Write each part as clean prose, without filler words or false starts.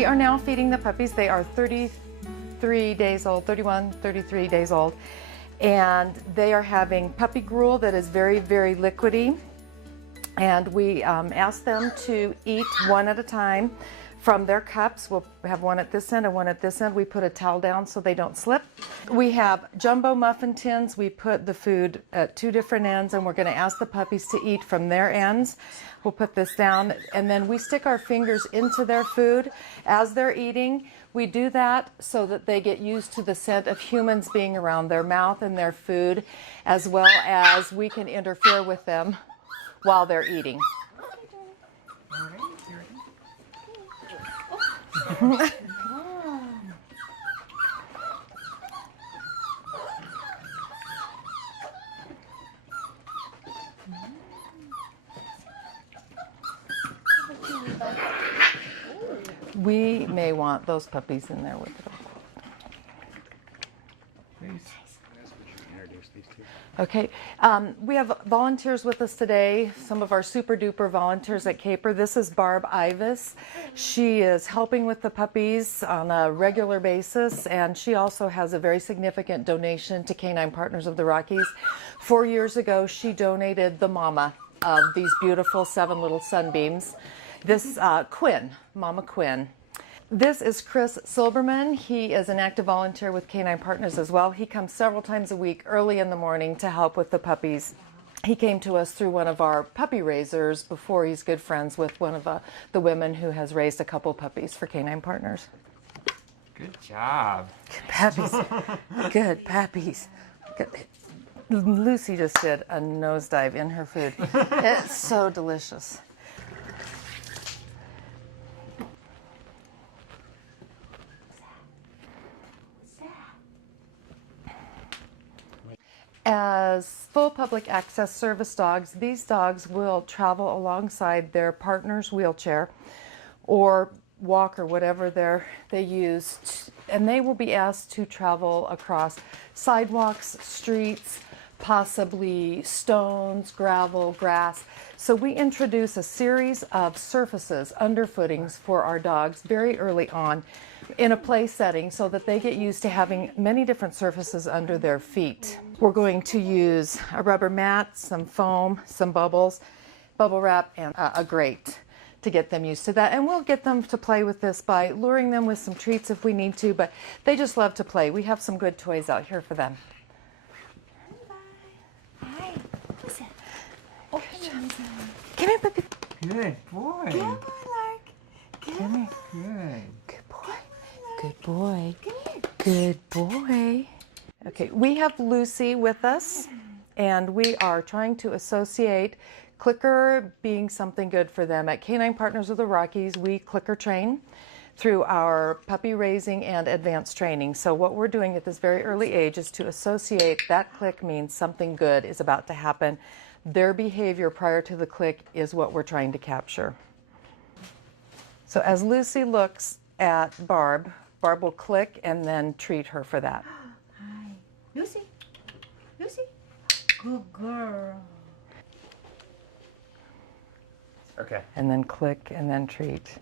We are now feeding the puppies. They are 33 days old, 31, 33 days old. And they are having puppy gruel that is very, very liquidy. And we ask them to eat one at a time from their cups. We'll have one at this end and one at this end. We put a towel down so they don't slip. We have jumbo muffin tins. We put the food at 2 different ends, and we're going to ask the puppies to eat from their ends. We'll put this down, and then we stick our fingers into their food as they're eating. We do that so that they get used to the scent of humans being around their mouth and their food, as well as we can interfere with them while they're eating. We may want those puppies in there with it. Okay, we have volunteers with us today, some of our super duper volunteers at CaPR. This is Barb Ivis. She is helping with the puppies on a regular basis, and she also has a very significant donation to Canine Partners of the Rockies. 4 years ago, she donated the mama of these beautiful 7 little sunbeams. This Quinn, Mama Quinn. This is Chris Silberman. He is an active volunteer with Canine Partners as well. He comes several times a week early in the morning to help with the puppies. He came to us through one of our puppy raisers before. He's good friends with one of the women who has raised a couple puppies for Canine Partners. Good job. Good puppies. Good puppies. Good. Lucy just did a nosedive in her food. It's so delicious. As full public access service dogs, these dogs will travel alongside their partner's wheelchair or walker, whatever they use, and they will be asked to travel across sidewalks, streets, possibly stones, gravel, grass. So we introduce a series of surfaces, underfootings for our dogs very early on in a play setting so that they get used to having many different surfaces under their feet. We're going to use a rubber mat, some foam, some bubbles, bubble wrap, and a grate to get them used to that. And we'll get them to play with this by luring them with some treats if we need to, but they just love to play. We have some good toys out here for them. Hi. Listen. Oh, Come here, puppy. Good boy. Good boy, Lark. Good. Come here. Good. Good boy. Good boy. Good boy. Okay, we have Lucy with us, and we are trying to associate clicker being something good for them. At Canine Partners of the Rockies, we clicker train through our puppy raising and advanced training. So what we're doing at this very early age is to associate that click means something good is about to happen. Their behavior prior to the click is what we're trying to capture. So as Lucy looks at Barb, Barb will click and then treat her for that. Hi. Lucy. Lucy. Good girl. Okay. And then click and then treat.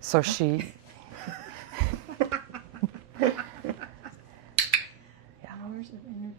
So she... Hours of entertainment.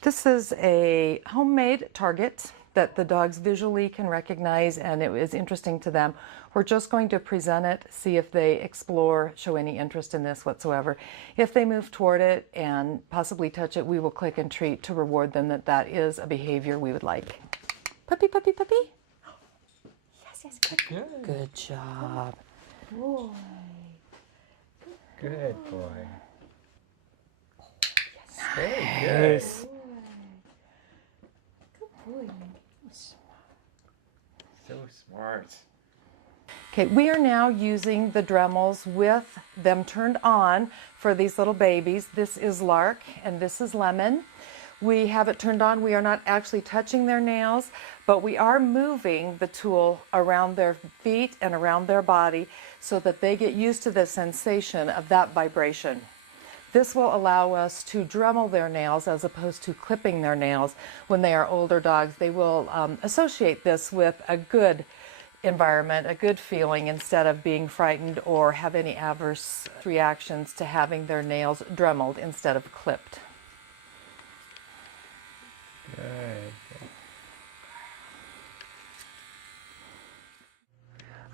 This is a homemade target that the dogs visually can recognize, and it is interesting to them. We're just going to present it, see if they explore, show any interest in this whatsoever. If they move toward it and possibly touch it, we will click and treat to reward them that that is a behavior we would like. Puppy, puppy, puppy. Yes, yes, good. Good. Good job. Boy. Good boy. Yes. Very good. Nice. Good boy. So smart. Okay, we are now using the Dremels with them turned on for these little babies. This is Lark and this is Lemon. We have it turned on. We are not actually touching their nails, but we are moving the tool around their feet and around their body so that they get used to the sensation of that vibration. This will allow us to Dremel their nails as opposed to clipping their nails. When they are older dogs, they will associate this with a good environment, a good feeling, instead of being frightened or have any adverse reactions to having their nails Dremeled instead of clipped. Good.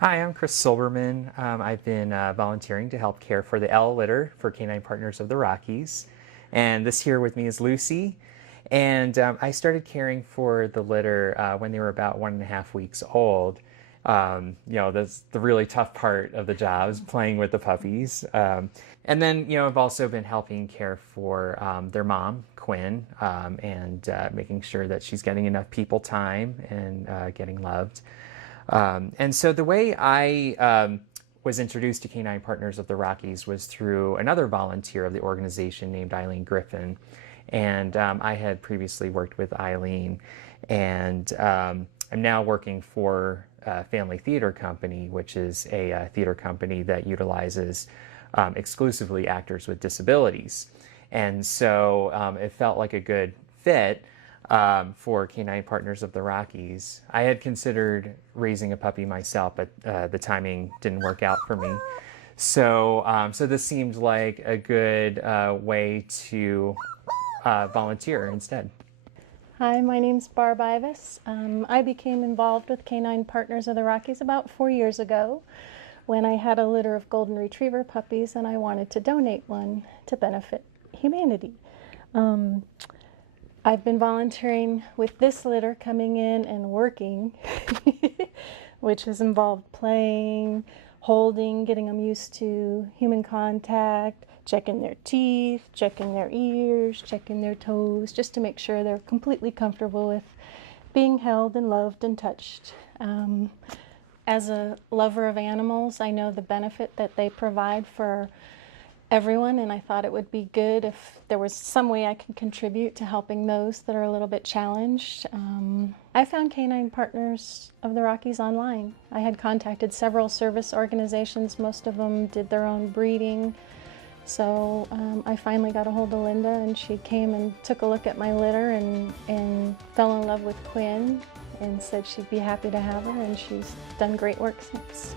Hi, I'm Chris Silberman. I've been volunteering to help care for the L litter for Canine Partners of the Rockies. And this here with me is Lucy. And I started caring for the litter when they were about 1.5 weeks old. That's the really tough part of the job, is playing with the puppies. And then, I've also been helping care for their mom, Quinn, and making sure that she's getting enough people time and getting loved. And so the way I was introduced to Canine Partners of the Rockies was through another volunteer of the organization named Eileen Griffin. And I had previously worked with Eileen, and I'm now working for Family Theater Company, which is a theater company that utilizes exclusively actors with disabilities. And so it felt like a good fit for Canine Partners of the Rockies. I had considered raising a puppy myself, but the timing didn't work out for me. So this seemed like a good way to volunteer instead. Hi, my name's Barb Ivis. I became involved with Canine Partners of the Rockies about 4 years ago when I had a litter of golden retriever puppies and I wanted to donate one to benefit humanity. I've been volunteering with this litter, coming in and working, which has involved playing, holding, getting them used to human contact, checking their teeth, checking their ears, checking their toes, just to make sure they're completely comfortable with being held and loved and touched. As a lover of animals, I know the benefit that they provide for everyone, and I thought it would be good if there was some way I could contribute to helping those that are a little bit challenged. I found Canine Partners of the Rockies online. I had contacted several service organizations. Most of them did their own breeding. So I finally got a hold of Linda, and she came and took a look at my litter and fell in love with Quinn and said she'd be happy to have her, and she's done great work since.